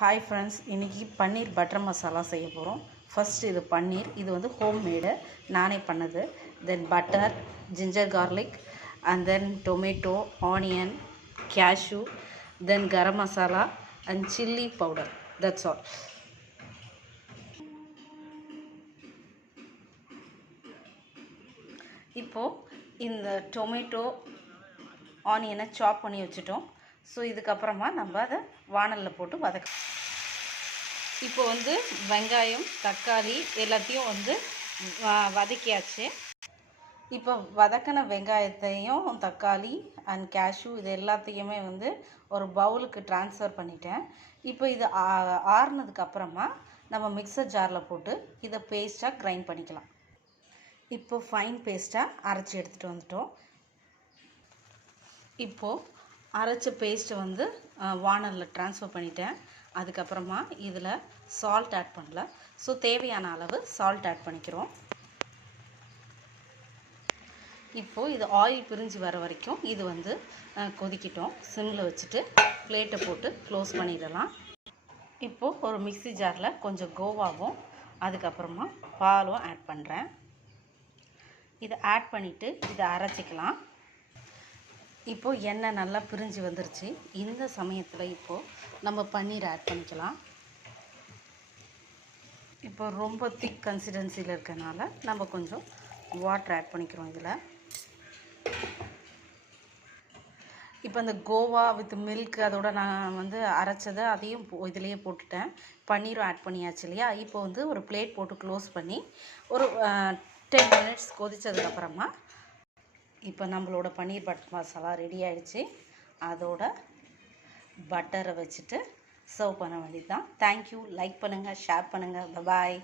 Hi friends, இன்றைக்கி பன்னீர் butter masala செய்ய போகிறோம். ஃபஸ்ட் இது பன்னீர், இது வந்து ஹோம்மேடு, நானே பண்ணது. Then butter, ginger garlic, and then tomato, onion, cashew, then garam masala and chilli powder. That's all. இப்போது இந்த டொமேட்டோ ஆனியனை சாப் பண்ணி வச்சுட்டோம். ஸோ இதுக்கப்புறமா நம்ம அதை வானலில் போட்டு வதக்கலாம். இப்போ வந்து வெங்காயம், தக்காளி எல்லாத்தையும் வந்து வதக்கியாச்சு. இப்போ வதக்கின வெங்காயத்தையும் தக்காளி அண்ட் கேஷ்யூ இது எல்லாத்தையுமே வந்து ஒரு பவுலுக்கு ட்ரான்ஸ்ஃபர் பண்ணிட்டேன். இப்போ இது ஆறுனதுக்கப்புறமா நம்ம மிக்சர் ஜாரில் போட்டு இதை பேஸ்ட்டாக கிரைண்ட் பண்ணிக்கலாம். இப்போ ஃபைன் பேஸ்ட்டாக அரைச்சி எடுத்துகிட்டு வந்துட்டோம். இப்போது அரைச்ச பேஸ்ட்டை வந்து வானலில் ட்ரான்ஸ்ஃபர் பண்ணிட்டேன். அதுக்கப்புறமா இதில் சால்ட் ஆட் பண்ணல. ஸோ தேவையான அளவு சால்ட் ஆட் பண்ணிக்கிறோம். இப்போது இது ஆயில் பிரிஞ்சு வர வரைக்கும் இது வந்து கொதிக்கிட்டோம். சிம்மில் வச்சுட்டு பிளேட்டை போட்டு க்ளோஸ் பண்ணிடலாம். இப்போது ஒரு மிக்ஸி ஜாரில் கொஞ்சம் கோவாவும் அதுக்கப்புறமா பாலும் ஆட் பண்ணுறேன். இதை ஆட் பண்ணிவிட்டு இதை அரைச்சிக்கலாம். இப்போது எண்ணெய் நல்லா பிரிஞ்சு வந்துருச்சு. இந்த சமயத்தில் இப்போது நம்ம பன்னீர் ஆட் பண்ணிக்கலாம். இப்போ ரொம்ப திக் கன்சிஸ்டன்சியில் இருக்கனால நம்ம கொஞ்சம் வாட்டர் ஆட் பண்ணிக்கிறோம். இதில் இப்போ இந்த கோவா வித் மில்க் அதோட நான் வந்து அரைச்சதை அதையும் இதிலையே போட்டுட்டேன். பன்னீரும் ஆட் பண்ணியாச்சு இல்லையா. இப்போ வந்து ஒரு பிளேட் போட்டு க்ளோஸ் பண்ணி ஒரு 10 மினிட்ஸ் கொதித்ததுக்கப்புறமா இப்போ நம்மளோட பன்னீர் பட்டர் மசாலா ரெடி ஆகிடுச்சு. அதோட பட்டரை வச்சுட்டு சர்வ் பண்ண வேண்டியது தான். தேங்க்யூ. லைக் பண்ணுங்கள், ஷேர் பண்ணுங்கள். பாய்.